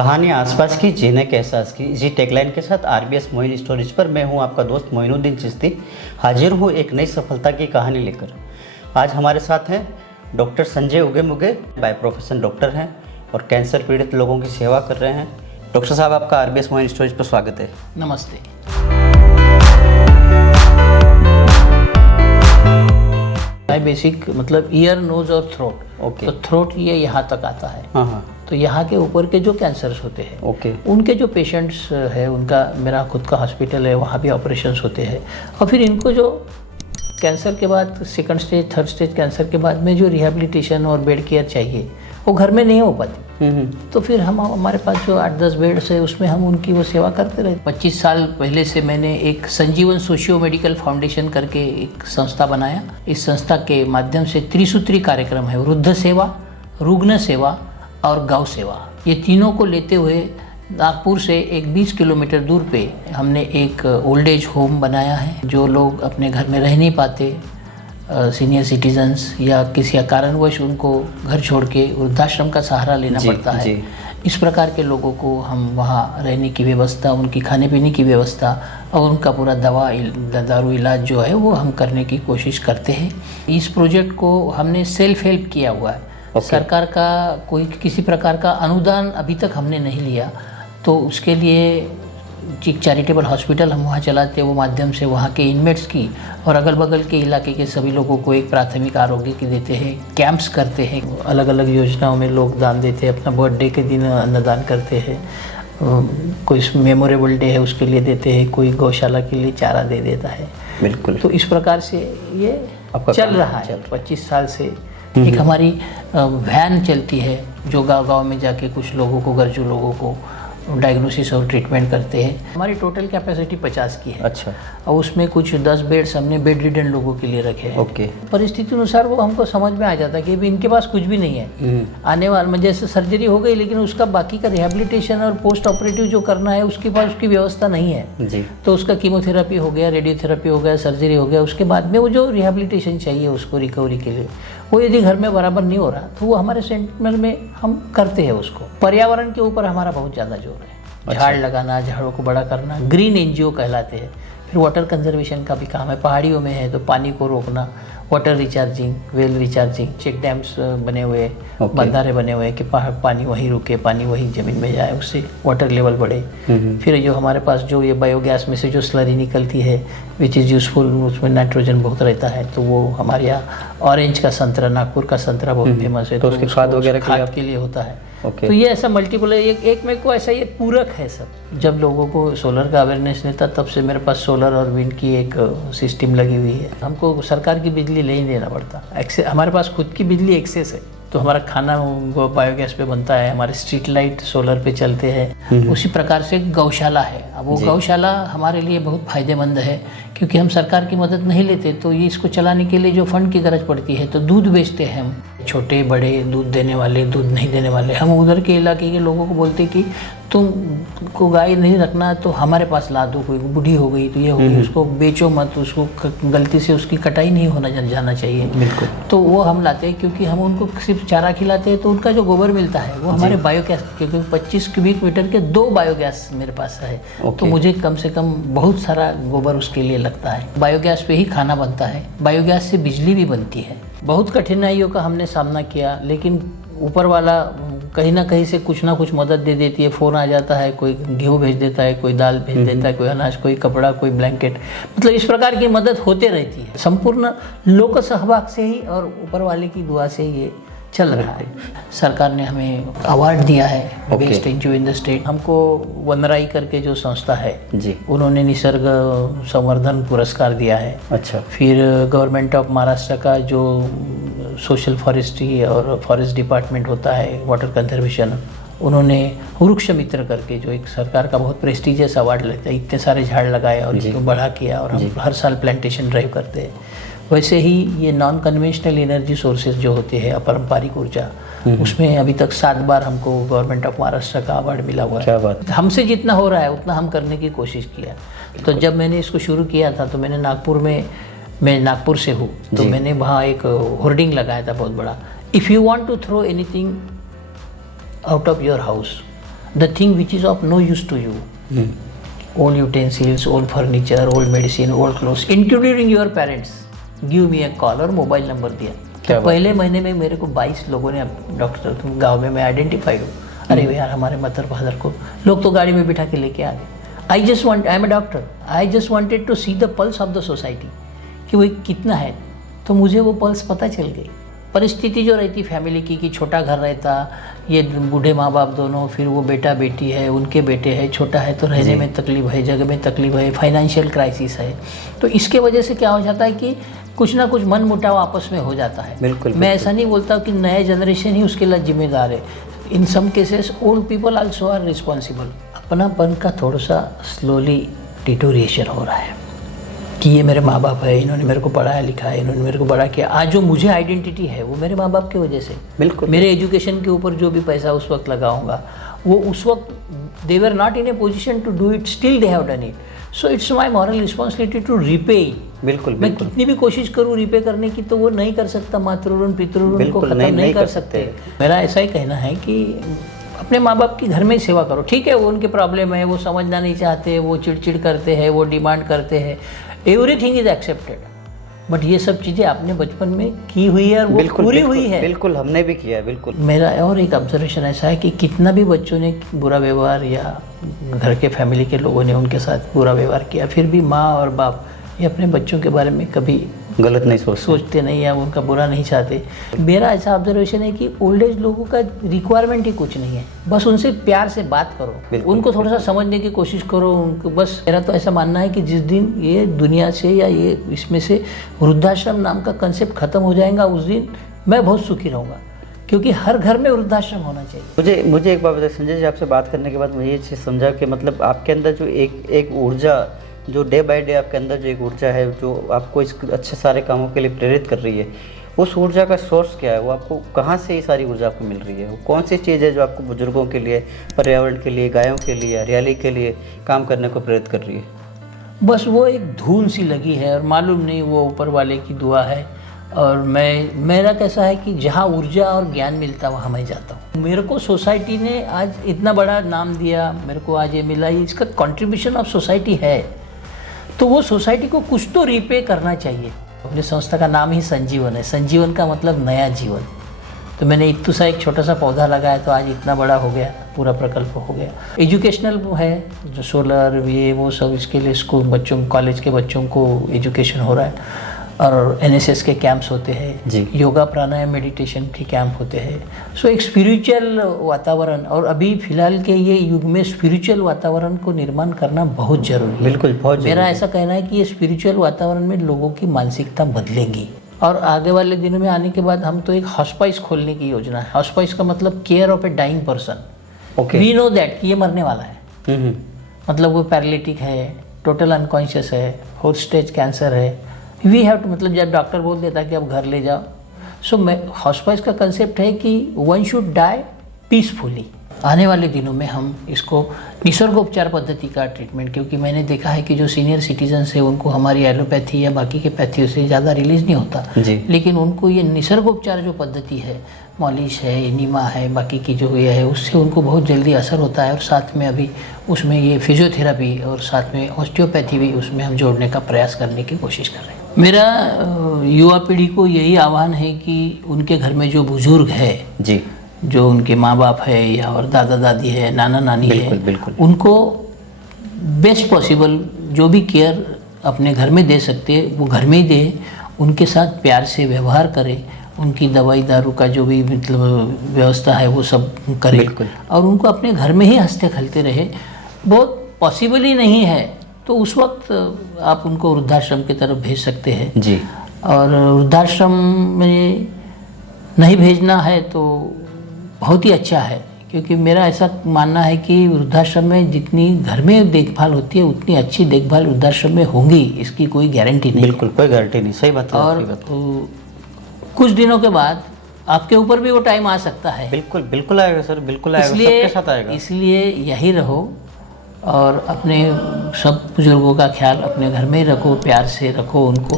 कहानी आसपास की, जीने के एहसास की, इसी टैगलाइन के साथ आरबीएस मोइन स्टोरीज पर मैं हूं आपका दोस्त मोइनुद्दीन चिश्ती, हाजिर हूं एक नई सफलता की कहानी लेकर। आज हमारे साथ हैं डॉक्टर संजय उगे मुगे, बाय प्रोफेशन डॉक्टर हैं और कैंसर पीड़ित लोगों की सेवा कर रहे हैं। डॉक्टर साहब, आपका आरबीएस मोइन स्टोरीज पर स्वागत है। नमस्ते। बेसिक मतलब ईयर, नोज और थ्रोट। ओके। तो थ्रोट ये यहाँ तक आता है। हाँ। तो यहाँ के ऊपर के जो कैंसर्स होते हैं, ओके। उनके जो पेशेंट्स है, उनका मेरा खुद का हॉस्पिटल है, वहाँ भी ऑपरेशंस होते हैं। और फिर इनको जो कैंसर के बाद second stage, third stage cancer के बाद में जो रिहैबिलिटेशन और बेड केयर चाहिए, वो घर में नहीं हो पाती। तो फिर हमारे पास जो 8-10 बेड्स है, उसमें हम उनकी वो सेवा करते रहे। 25 साल पहले से मैंने एक संजीवन सोशियो मेडिकल फाउंडेशन करके एक संस्था बनाया। इस संस्था के माध्यम से त्रिसूत्री कार्यक्रम है, वृद्ध सेवा, रुग्ण सेवा और गौ सेवा। ये तीनों को लेते हुए नागपुर से एक 20 किलोमीटर दूर पे हमने एक ओल्ड एज होम बनाया है। जो लोग अपने घर में रह नहीं पाते, सीनियर सिटीजन्स, या किसी कारणवश उनको घर छोड़ के वृद्धाश्रम का सहारा लेना पड़ता है, इस प्रकार के लोगों को हम वहाँ रहने की व्यवस्था, उनकी खाने पीने की व्यवस्था और उनका पूरा दारू इलाज जो है वो हम करने की कोशिश करते हैं। इस प्रोजेक्ट को हमने सेल्फ हेल्प किया हुआ है। सरकार का कोई किसी प्रकार का अनुदान अभी तक हमने नहीं लिया। तो उसके लिए एक चैरिटेबल हॉस्पिटल हम वहाँ चलाते हैं, वो माध्यम से वहाँ के इनमेट्स की और अगल बगल के इलाके के सभी लोगों को एक प्राथमिक आरोग्य की देते हैं। कैंप्स करते हैं, अलग अलग योजनाओं में लोग दान देते हैं। अपना बर्थडे के दिन अन्नदान करते हैं, कोई मेमोरेबल डे है उसके लिए देते हैं, कोई गौशाला के लिए चारा दे देता है। बिल्कुल। तो इस प्रकार से ये चल रहा है 25 साल से। एक हमारी वैन चलती है जो गांव-गांव में जाके कुछ लोगों को, गरजू लोगों को डायग्नोसिस और ट्रीटमेंट करते हैं। हमारी टोटल कैपेसिटी 50 की है। अच्छा। और उसमें कुछ 10 बेड्स हमने बेड रिडन लोगों के लिए रखे हैं। ओके। परिस्थिति अनुसार वो हमको समझ में आ जाता है कि अभी इनके पास कुछ भी नहीं है। आने वाले में जैसे सर्जरी हो गई, लेकिन उसका बाकी का रिहैबिलिटेशन और पोस्ट ऑपरेटिव जो करना है उसके पास उसकी व्यवस्था नहीं है जी। तो उसका कीमोथेरेपी हो गया, रेडियोथेरेपी हो गया, सर्जरी हो गया, उसके बाद में वो जो रिहैबिलिटेशन चाहिए उसको रिकवरी के लिए, वो यदि घर में बराबर नहीं हो रहा तो वो हमारे सेंटर में हम करते हैं उसको। पर्यावरण के ऊपर हमारा बहुत ज़्यादा जोर है। झाड़ लगाना, झाड़ों को बड़ा करना, ग्रीन एनजीओ कहलाते हैं। फिर वाटर कंजर्वेशन का भी काम है। पहाड़ियों में है तो पानी को रोकना, water recharging, well recharging, check dams बने हुए, बंधारे बने हुए कि पानी वहीं रुके, पानी वहीं ज़मीन में जाए, उससे वाटर लेवल बढ़े। फिर जो हमारे पास जो ये बायोगैस में से जो स्लरी निकलती है विच इज़ यूज़फुल, उसमें नाइट्रोजन बहुत रहता है। तो वो हमारे यहाँ ऑरेंज का संतरा, नागपुर का संतरा बहुत फेमस है, तो उसके खाद वगैरह के लिए होता है। तो ये ऐसा मल्टीपल है, एक मेरे को ऐसा ये पूरक है सब। जब लोगों को सोलर का अवेयरनेस नहीं था, तब से मेरे पास सोलर और विंड की एक सिस्टम लगी हुई है। हमको सरकार की बिजली नहीं देना पड़ता, हमारे पास खुद की बिजली एक्सेस है। तो हमारा खाना वो बायोगैस पे बनता है, हमारे स्ट्रीट लाइट सोलर पे चलते हैं। उसी प्रकार से गौशाला है। अब वो गौशाला हमारे लिए बहुत फ़ायदेमंद है, क्योंकि हम सरकार की मदद नहीं लेते, तो ये इसको चलाने के लिए जो फंड की गरज पड़ती है। तो दूध बेचते हैं हम, छोटे बड़े दूध देने वाले, दूध नहीं देने वाले। हम उधर के इलाके के लोगों को बोलते कि तुम को गाय नहीं रखना तो हमारे पास ला दो, कोई बूढ़ी हो गई तो ये हो गई, उसको बेचो मत, उसको गलती से उसकी कटाई नहीं होना जाना चाहिए। बिल्कुल। तो वो हम लाते हैं, क्योंकि हम उनको सिर्फ चारा खिलाते हैं, तो उनका जो गोबर मिलता है वो हमारे बायोगैस, क्योंकि 25 क्यूबिक मीटर के 2 बायोगैस मेरे पास है। तो मुझे कम से कम बहुत सारा गोबर उसके लिए लगता है। बायोगैस पे ही खाना बनता है, बायोगैस से बिजली भी बनती है। बहुत कठिनाइयों का हमने सामना किया, लेकिन ऊपर वाला कहीं ना कहीं से कुछ ना कुछ मदद दे देती है। फ़ोन आ जाता है, कोई गेहूँ भेज देता है, कोई दाल भेज देता है, कोई अनाज, कोई कपड़ा, कोई ब्लैंकेट, मतलब इस प्रकार की मदद होते रहती है। संपूर्ण लोक सहभाग से ही और ऊपर वाले की दुआ से ये चल रहा है। सरकार ने हमें अवार्ड दिया है best NGO in the state. हमको वनराई करके जो संस्था है जी, उन्होंने निसर्ग संवर्धन पुरस्कार दिया है। अच्छा। फिर गवर्नमेंट ऑफ महाराष्ट्र का जो सोशल फॉरेस्ट्री और फॉरेस्ट डिपार्टमेंट होता है, वाटर कंजर्वेशन, उन्होंने वृक्ष मित्र करके जो एक सरकार का बहुत प्रेस्टिजियस अवार्ड लेता है, इतने सारे झाड़ लगाए और इसको बढ़ा किया, और हम हर साल प्लांटेशन ड्राइव करते हैं। वैसे ही ये नॉन कन्वेंशनल एनर्जी सोर्सेज जो होते हैं, अपारंपरिक ऊर्जा, उसमें अभी तक 7 बार हमको गवर्नमेंट ऑफ महाराष्ट्र का अवार्ड मिला हुआ है। क्या बात। हमसे जितना हो रहा है उतना हम करने की कोशिश किया। तो जब मैंने इसको शुरू किया था तो मैंने मैं नागपुर से हूँ, तो मैंने वहाँ एक होर्डिंग लगाया था बहुत बड़ा, if you want to throw anything out of your house the thing which is of no use to you, old utensils, old furniture, old medicine, old clothes, including your parents, give me a call, और mobile number दिया। तो पहले महीने में मेरे को 22 लोगों ने, डॉक्टर तुम गाँव में मैं आइडेंटिफाइड हूँ, अरे यार हमारे मदर फादर को, लोग तो गाड़ी में बिठा के लेके आ गए। I am a doctor, I just wanted to see the pulse of the society कि वो कितना है, तो मुझे वो पल्स पता चल गई। परिस्थिति जो रहती फैमिली की, कि छोटा घर रहता, ये बूढ़े माँ बाप दोनों, फिर वो बेटा बेटी है, उनके बेटे हैं, छोटा है तो रहने में तकलीफ है, जगह में तकलीफ है, फाइनेंशियल क्राइसिस है, तो इसके वजह से क्या हो जाता है कि कुछ ना कुछ मन मुटाव आपस में हो जाता है। बिल्कुल, मैं ऐसा नहीं बोलता कि नया जनरेशन ही उसके लिए जिम्मेदार है, in some cases old people also are responsible. अपनापन का थोड़ा सा स्लोली डिटोरिएशन हो रहा है कि ये मेरे माँ बाप है, इन्होंने मेरे को पढ़ाया लिखाया, इन्होंने मेरे को बड़ा किया। आज जो मुझे आइडेंटिटी है वो मेरे माँ बाप की वजह से। बिल्कुल, मेरे एजुकेशन के ऊपर जो भी पैसा उस वक्त लगाऊंगा, वो उस वक्त they were not in a position to do it, still they have done it, so it's my moral responsibility to repay. बिल्कुल, मैं कितनी भी कोशिश करूँ रिपे करने की, तो वो नहीं कर सकता, मातृ पितृ ऋण को खत्म नहीं कर सकते। मेरा ऐसा ही कहना है कि अपने माँ बाप की घर में ही सेवा करो। ठीक है, वो उनके प्रॉब्लम है, वो समझना नहीं चाहते, वो चिड़चिड़ करते हैं, वो डिमांड करते हैं, एवरीथिंग इज एक्सेप्टेड, बट ये सब चीज़ें आपने बचपन में की हुई है और वो पूरी हुई है। बिल्कुल, हमने भी किया है। बिल्कुल, मेरा और एक ऑब्जर्वेशन ऐसा है कि कितना भी बच्चों ने बुरा व्यवहार या घर के फैमिली के लोगों ने उनके साथ बुरा व्यवहार किया, फिर भी माँ और बाप ये अपने बच्चों के बारे में कभी गलत नहीं सोचते नहीं, या उनका बुरा नहीं चाहते। मेरा ऐसा ऑब्जर्वेशन है कि ओल्ड एज लोगों का रिक्वायरमेंट ही कुछ नहीं है, बस उनसे प्यार से बात करो, उनको थोड़ा सा समझने की कोशिश करो उनको। बस मेरा तो ऐसा मानना है कि जिस दिन ये दुनिया से या ये इसमें से वृद्धाश्रम नाम का कंसेप्ट खत्म हो जाएगा, उस दिन मैं बहुत सुखी रहूँगा, क्योंकि हर घर में वृद्धाश्रम होना चाहिए। मुझे एक बात बताइए संजय जी, आपसे बात करने के बाद मुझे ये चीज़ समझा कि मतलब आपके अंदर जो एक ऊर्जा, जो डे बाय डे आपके अंदर जो एक ऊर्जा है जो आपको इस अच्छे सारे कामों के लिए प्रेरित कर रही है, उस ऊर्जा का सोर्स क्या है? वो आपको कहाँ से ये सारी ऊर्जा आपको मिल रही है? वो कौन सी चीज़ है जो आपको बुजुर्गों के लिए, पर्यावरण के लिए, गायों के लिए, हरियाली के लिए काम करने को प्रेरित कर रही है? बस वो एक धुन सी लगी है, और मालूम नहीं वो ऊपर वाले की दुआ है। और मेरा कैसा है कि जहाँ ऊर्जा और ज्ञान मिलता है वहाँ मैं जाता हूँ। मेरे को सोसाइटी ने आज इतना बड़ा नाम दिया, मेरे को आज ये मिला, इसका कंट्रीब्यूशन ऑफ सोसाइटी है, तो वो सोसाइटी को कुछ तो रीपे करना चाहिए। अपनी संस्था का नाम ही संजीवन है, संजीवन का मतलब नया जीवन। तो मैंने इतना सा एक छोटा सा पौधा लगाया तो आज इतना बड़ा हो गया, पूरा प्रकल्प हो गया। एजुकेशनल है, जो सोलर ये वो सब, इसके लिए स्कूल बच्चों, कॉलेज के बच्चों को एजुकेशन हो रहा है, और एनएसएस के कैंप्स होते हैं, योगा प्राणायाम मेडिटेशन के कैंप होते हैं। सो एक स्पिरिचुअल वातावरण, और अभी फिलहाल के ये युग में स्पिरिचुअल वातावरण को निर्माण करना बहुत जरूरी है। बिल्कुल, बहुत जरूरी। मेरा ऐसा कहना है कि ये स्पिरिचुअल वातावरण में लोगों की मानसिकता बदलेगी, और आगे वाले दिनों में आने के बाद हम तो एक हॉस्पाइस खोलने की योजना है। हॉस्पाइस का मतलब care of a dying person. We know that कि ये मरने वाला है, मतलब वो पैरालिटिक है, टोटल अनकॉन्शियस है, 4th स्टेज कैंसर है, वी हैव टू, मतलब जब डॉक्टर बोल देता कि अब घर ले जाओ। सो मैं हॉस्पाइस का कंसेप्ट है कि वन शुड डाई पीसफुली। आने वाले दिनों में हम इसको निसर्गोपचार पद्धति का ट्रीटमेंट, क्योंकि मैंने देखा है कि जो सीनियर सिटीजन्स है उनको हमारी एलोपैथी या बाकी के पैथियों से ज़्यादा रिलीज नहीं होता, लेकिन उनको ये निसर्गोपचार जो पद्धति है, मॉलिश है, एनिमा है, बाकी की जो ये है, उससे उनको बहुत जल्दी असर होता है। और साथ में अभी उसमें ये फिजियोथेरापी और साथ में ऑस्टियोपैथी भी उसमें हम जोड़ने का प्रयास करने की कोशिश कर रहे हैं। मेरा युवा पीढ़ी को यही आह्वान है कि उनके घर में जो बुजुर्ग है जी, जो उनके माँ बाप है या और दादा दादी है, नाना नानी है, बिल्कुल उनको बेस्ट पॉसिबल जो भी केयर अपने घर में दे सकते हैं वो घर में ही दे, उनके साथ प्यार से व्यवहार करे, उनकी दवाई दारू का जो भी मतलब व्यवस्था है वो सब करे, और उनको अपने घर में ही हंसते खेलते रहे। बहुत पॉसिबल ही नहीं है तो उस वक्त आप उनको वृद्धाश्रम की तरफ भेज सकते हैं जी। और वृद्धाश्रम में नहीं भेजना है तो बहुत ही अच्छा है, क्योंकि मेरा ऐसा मानना है कि वृद्धाश्रम में जितनी घर में देखभाल होती है उतनी अच्छी देखभाल वृद्धाश्रम में होगी, इसकी कोई गारंटी नहीं। बिल्कुल कोई गारंटी नहीं, सही बात है। और कुछ दिनों के बाद आपके ऊपर भी वो टाइम आ सकता है। बिल्कुल बिल्कुल आएगा सर, बिल्कुल आएगा, सबके साथ आएगा। इसलिए यही रहो और अपने सब बुजुर्गों का ख्याल अपने घर में ही रखो, प्यार से रखो उनको।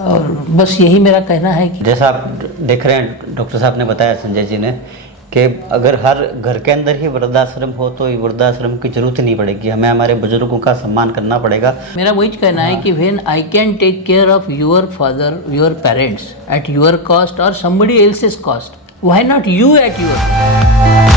और बस यही मेरा कहना है कि जैसा आप देख रहे हैं डॉक्टर साहब ने बताया, संजय जी ने, कि अगर हर घर के अंदर ही वृद्धाश्रम हो तो ये वृद्धाश्रम की जरूरत ही नहीं पड़ेगी, हमें हमारे बुजुर्गों का सम्मान करना पड़ेगा। मेरा वही कहना है कि when I can take care of your father, your parents at your cost और somebody else's cost, why not you at your